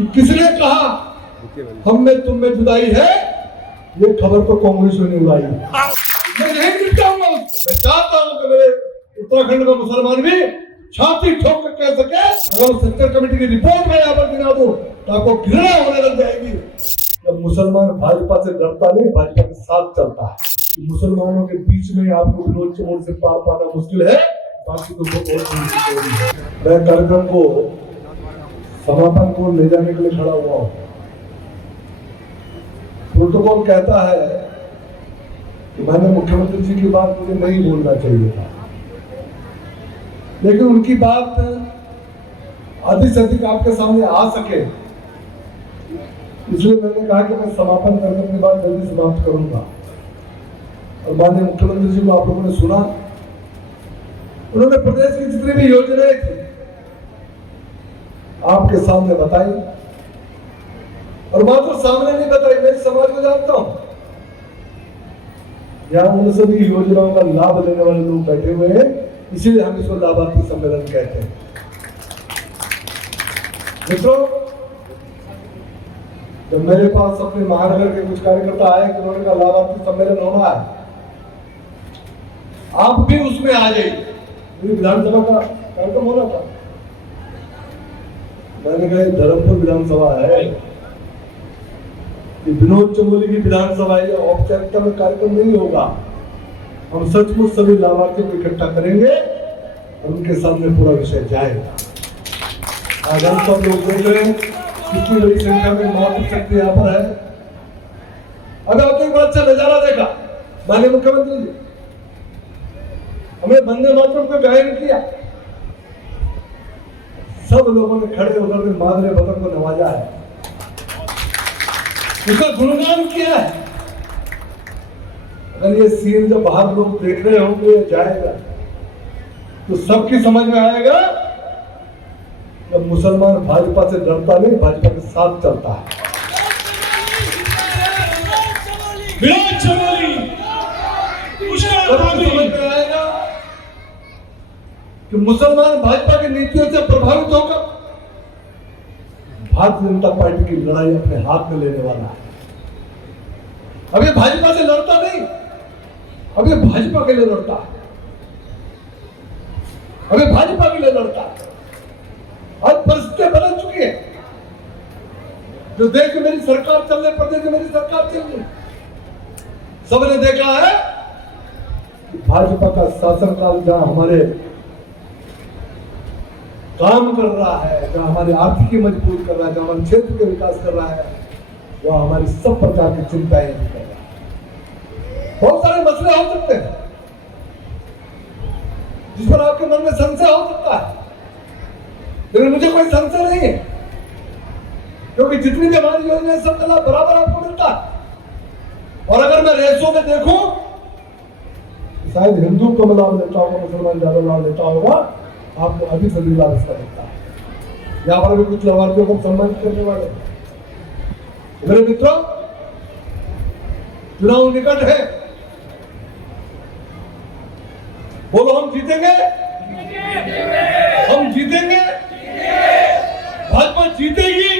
कि किसने कहा हम में तुम में जुदाई है, ये खबर तो कांग्रेस ने उड़ाई। मैं नहीं निपटाऊंगा उसको। मैं चाहता हूं कि मेरे उत्तराखंड का मुसलमान भी छाती ठोक कर कह सके, अगर सेक्टर कमेटी की रिपोर्ट में यहाँ पर गिना दो तो आपको घृणा होने लग जाएगी। जब मुसलमान भाजपा से डरता नहीं, भाजपा के साथ चलता है। मुसलमानों के बीच में आपको विनोद चमोड़ से पार पाना मुश्किल है, बाकी तो बहुत मुश्किल है। मैं कार्यक्रम को समापन को ले जाने के लिए खड़ा हुआ हूं। प्रोटोकॉल कहता है कि मैंने मुख्यमंत्री जी की बात मुझे नहीं बोलना चाहिए था, लेकिन उनकी बात अधिक से अधिक आपके सामने आ सके, इसलिए मैंने कहा कि मैं समापन करने के बाद जल्दी समाप्त करूंगा। और माननीय मुख्यमंत्री जी को आप लोगों ने सुना, उन्होंने प्रदेश की जितनी भी योजनाएं थी आपके सामने बताई, और मात्र सामने नहीं बताई, मैं समाज को जानता हूं। यहां उन सभी योजनाओं का लाभ लेने वाले लोग बैठे हुए हैं, इसीलिए हम इसको लाभार्थी सम्मेलन कहते हैं। मित्रों, जब मेरे पास अपने महानगर के कुछ कार्यकर्ता आए कि उन्होंने कहा लाभार्थी सम्मेलन होना है, आप भी उसमें आ जाइए। मेरी विधानसभा का कार्यक्रम होना था। मैंने कहा धर्मपुर विधानसभा है, ये विनोद चमोली की विधानसभा है, औपचारिकता में कार्यक्रम नहीं होगा। हम सचमुच सभी लाभार्थियों को इकट्ठा करेंगे और उनके सामने पूरा विषय जाएगा। आज हम सब लोग देख रहे हैं कितनी बड़ी संख्या में मातृशक्ति यहाँ पर है। अभी आपने एक बड़ा अच्छा नजारा देखा, माननीय मुख्यमंत्री जी हमें वंदे मातरम को गायन किया, सब लोगों ने खड़े होकर के मादरे वतन को नवाजा है, उसका गुणगान किया है। अगर ये सीन जब बाहर लोग देख रहे होंगे जाएगा तो सबकी समझ में आएगा जब मुसलमान भाजपा से डरता नहीं, भाजपा के साथ चलता है। समझ में आएगा कि मुसलमान भाजपा की नीतियों से प्रभावित होकर भारतीय जनता पार्टी की लड़ाई अपने हाथ में लेने वाला है। अब ये भाजपा से लड़ता नहीं, अब ये भाजपा के लिए लड़ता है, अब ये भाजपा के लिए लड़ता है। आज परिस्थितियां बदल चुकी है। जो देश में मेरी सरकार चल रही, प्रदेश में मेरी सरकार चल रही, सबने देखा है कि भाजपा का शासनकाल जहां हमारे काम कर रहा है, जहां हमारी आर्थिकी मजबूत कर रहा है, जहां हमारे क्षेत्र के विकास कर रहा है, वह हमारी सब प्रकार की चिंताएं भी कर रहा है। बहुत सारे मसले हो सकते हैं जिस पर आपके मन में संशय हो सकता है, लेकिन मुझे कोई संशय नहीं है, क्योंकि जितनी भी हमारी योजना है सब का लाभ बराबर आपको मिलता है। और अगर मैं रेसों में देखूं, शायद हिंदू कम लाभ लेता होगा, मुसलमान ज्यादा लाभ लेता होगा, आपको अधिक से अधिक लाभ इसका मिलता है। यहाँ पर भी कुछ लाभार्थियों को सम्मानित करने वाले मेरे मित्रों, चुनाव निकट है, बोलो हम जीतेंगे, हम जीतेंगे, भाजपा जीतेगी,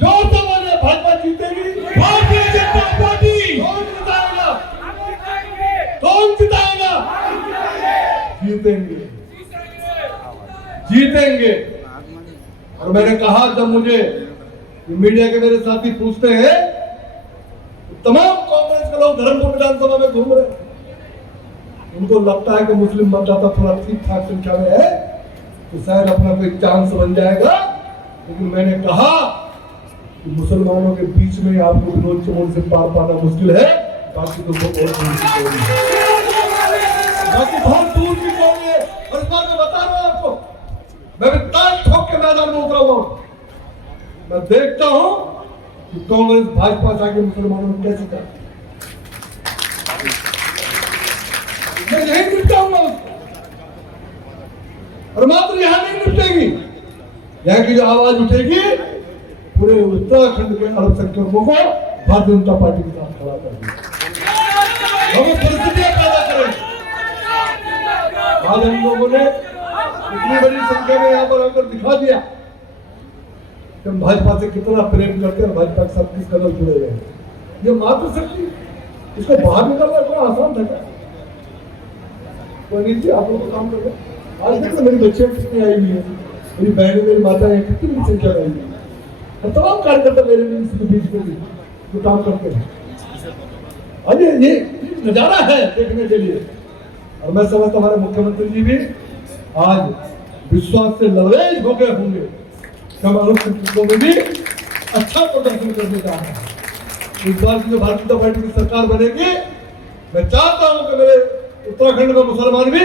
जोर से बोले भाजपा जीतेगी, भारतीय जनता पार्टी कौन जिताएगा, कौन जिताएगा, जीतेंगे, जीतेंगे। और मैंने कहा, जब मुझे मीडिया के मेरे साथी पूछते हैं, तमाम कांग्रेस के लोग धर्मपुर विधानसभा में घूम रहे, उनको लगता है कि मुस्लिम मतदाता थोड़ा ठीक ठाक संख्या में है तो शायद अपना कोई चांस बन जाएगा। लेकिन मैंने कहा कि मुसलमानों के बीच में आपको विनोद चमोड़ से पार पाना मुश्किल है, बाकी तो बहुत दूर की कौन है, बाकी बहुत दूर की कौन है। और इस बार मैं बता रहा हूं आपको, मैं भी ताल ठोक के मैदान में उतरा हुआ हूं। मैं देखता हूं कि कांग्रेस भाजपा से आगे मुसलमानों को कैसे करती है। मैं नहीं निपटाऊंगा उसको, और मात्र यहां नहीं निपटेगी, यहां की जो आवाज उठेगी पूरे उत्तराखंड के अल्पसंख्यकों को भारतीय जनता पार्टी के साथ खड़ा कर दिया। हमें परिस्थितियां पैदा करेंगे। आज हम लोगों ने इतनी बड़ी संख्या में यहाँ पर आकर दिखा दिया कि हम भाजपा से कितना प्रेम करते हैं, भाजपा के साथ किस कदर जुड़े हुए हैं। ये मातृशक्ति, इसको बाहर निकालना इतना आसान था क्या? तो नीचे आप लोग काम कर रहे हैं। आज देखो मेरी बच्चियां कितनी आई हुई है, मेरी बहनें, मेरी माताएं कितनी संख्या आई हुई है, और तमाम कार्यकर्ता मेरे बीच में जो काम करते हैं। अरे ये नजारा है देखने के लिए। और मैं समझता हमारे मुख्यमंत्री जी भी आज विश्वास से लबरेज हो गए होंगे, हम अनुसूचितों में भी अच्छा प्रदर्शन करने जा रहे हैं। इस बार की जो भारतीय जनता पार्टी की सरकार बनेगी, मैं चाहता हूं कि मेरे उत्तराखंड में मुसलमान भी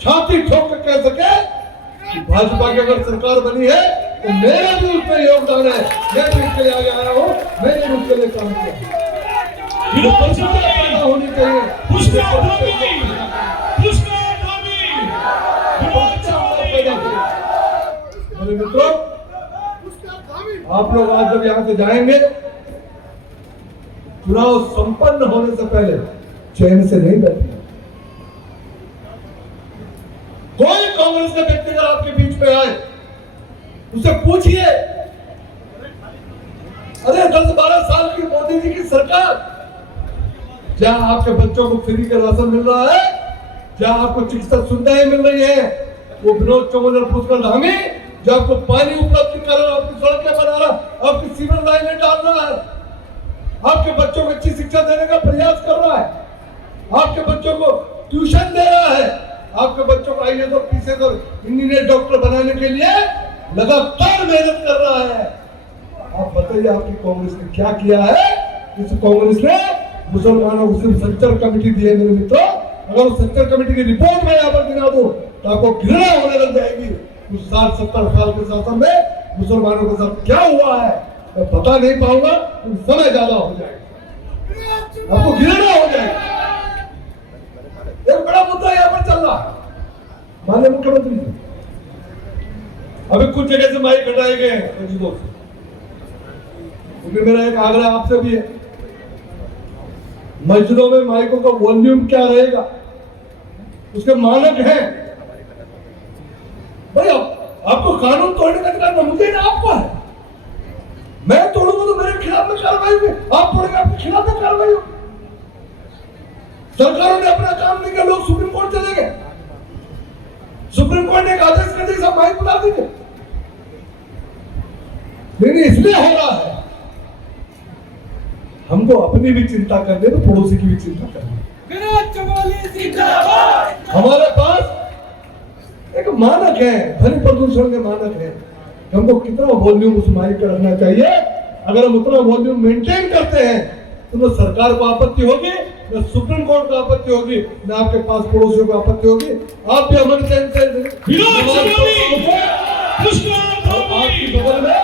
छाती ठोक कर कह सके कि भाजपा की अगर सरकार बनी है तो मेरा भी उसमें योगदान है, मैं भी उसके लिए आगे आया हूं, मैंने भी उसके लिए काम किया। होनी चाहिए मेरे मित्रों, आप लोग आज जब यहाँ से जाएंगे, चुनाव संपन्न होने से पहले चैन से नहीं बैठे। कोई कांग्रेस का व्यक्ति अगर आपके बीच में आए, उसे पूछिए, अरे 10-12 साल की मोदी जी की सरकार, क्या आपके बच्चों को फ्री का राशन मिल रहा है? क्या आपको चिकित्सा सुविधाएं मिल रही है? वो विनोद चौधरी पुष्कर धामी जो आपको पानी उपलब्ध कर रहा, आपकी सड़कें बना रहा, आपकी सीवर लाइनें डाल रहा है, आपके बच्चों को अच्छी शिक्षा देने का प्रयास कर रहा है, आपके बच्चों को ट्यूशन दे रहा है, आपके बच्चों को IAS और PCS और इंजीनियर डॉक्टर बनाने के लिए लगातार मेहनत कर रहा है। आप बताइए आपकी कांग्रेस ने क्या किया है? इस कांग्रेस ने मुसलमानों को सिर्फ सेंट्रल कमेटी दी है। मेरे मित्रों, अगर उस सेंट्रल कमेटी की रिपोर्ट में यहाँ पर गिना दूं तो आपको घृणा होने लग जाएगी। उस 60-70 साल के शासन में मुसलमानों के साथ क्या हुआ है मैं बता नहीं पाऊंगा, समय ज्यादा हो जाएगा, आपको घृणा हो जाएगी। एक बड़ा मुद्दा यहाँ पर चल रहा है, माननीय मुख्यमंत्री जी, अभी कुछ जगह से माइक हटाए गए हैं मस्जिदों से, क्योंकि मेरा एक आग्रह आपसे भी है, मस्जिदों में माइकों का वॉल्यूम क्या रहेगा, उसके मानक हैं। भाई आपको कानून तोड़ने का अधिकार मुझे ना आपको है। मैं तोड़ूंगा तो मेरे खिलाफ में कार्रवाई होगी, आप तोड़ेंगे आपके खिलाफ में कार्रवाई होगी। सरकारों ने अपना काम नहीं किया, लोग सुप्रीम कोर्ट चले गए, सुप्रीम कोर्ट ने एक आदेश कर दिया, सब माइक बुला दीजिए। नहीं, इसलिए हो रहा है, हमको अपनी भी चिंता करनी है तो पड़ोसी की भी चिंता करनी है। हमारे पास एक मानक है, ध्वनि प्रदूषण के मानक है, हमको कितना वॉल्यूम उस माइक का रखना चाहिए। अगर हम उतना वॉल्यूम मेंटेन करते हैं तो न सरकार को आपत्ति होगी, न सुप्रीम कोर्ट को आपत्ति होगी, न आपके पास पड़ोसियों को आपत्ति होगी। आप भी अमन चैन से आपकी बगल में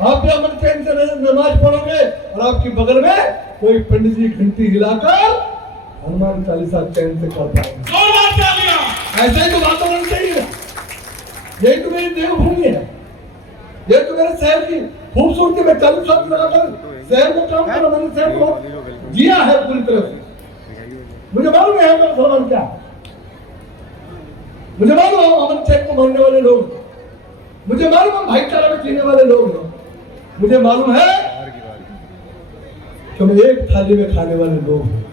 आप भी अमन चैन से नमाज पढ़ोगे और आपकी बगल में कोई पंडित जी घंटी हिलाकर हनुमान चालीसा चैन से कर पाएंगे। ऐसा ही तो वातावरण चाहिए। यही तो मेरी देवभूमि है, यही तो मेरे शहर की खूबसूरती। मैं 40 साल लगातार शहर में काम कर रहा हूं, मैंने शहर को जिया है पूरी तरह से। मुझे मालूम है मेरा सवाल क्या, मुझे मालूम है अमन चैन को मानने वाले लोग, मुझे मालूम है भाईचारा में जीने वाले लोग हैं, मुझे मालूम है कि हम एक थाली में खाने वाले लोग हैं।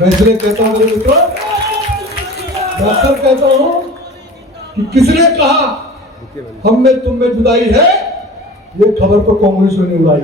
मैं इसलिए कहता हूं मेरे मित्रों, अक्सर कहता हूं कि किसने कहा हम में तुम में जुदाई है, ये खबर तो कांग्रेस ने उड़ाई।